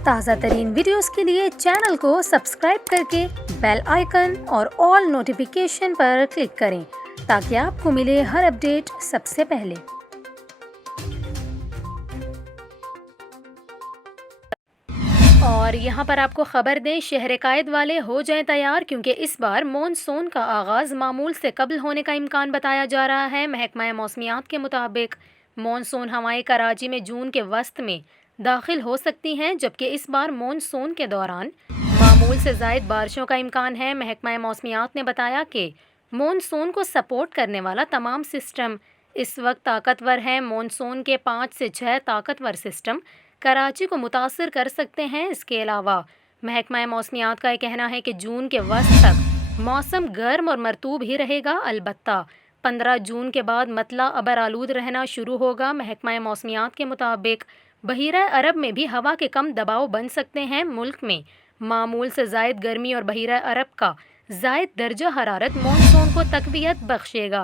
ताज़ा तरीन वीडियोस के लिए चैनल को सब्सक्राइब करके बेल आइकन और ऑल नोटिफिकेशन पर क्लिक करें ताकि आपको मिले हर अपडेट सबसे पहले। और यहाँ पर आपको ख़बर दें, शहर कायद वाले हो जाएं तैयार क्योंकि इस बार मॉनसून का आगाज़ मामूल से कबल होने का इम्कान बताया जा रहा है। महकमा मौसमियात के मुताबिक मॉनसून हवाएं कराची में जून के वस्त में दाखिल हो सकती हैं, जबकि इस बार मॉनसून के दौरान मामूल से ज़ायद बारिशों का इम्कान है। महकमा मौसमियात ने बताया कि मॉनसून को सपोर्ट करने वाला तमाम सिस्टम इस वक्त ताकतवर हैं। मॉनसून के 5 से 6 ताकतवर सिस्टम कराची को मुतासर कर सकते हैं। इसके अलावा महकमा मौसमियात का कहना है कि जून के वस्त तक मौसम गर्म और मरतूब ही रहेगा। अलबत्ता 15 जून के बाद मतला अबर आलूद रहना शुरू होगा। महकमा मौसमियात के मुताबिक बहीरा अरब में भी हवा के कम दबाव बन सकते हैं। मुल्क में मामूल से ज़ायद गर्मी और बहीरा अरब का ज़ायद दर्जा हरारत मॉनसून को तक़वियत बख्शेगा।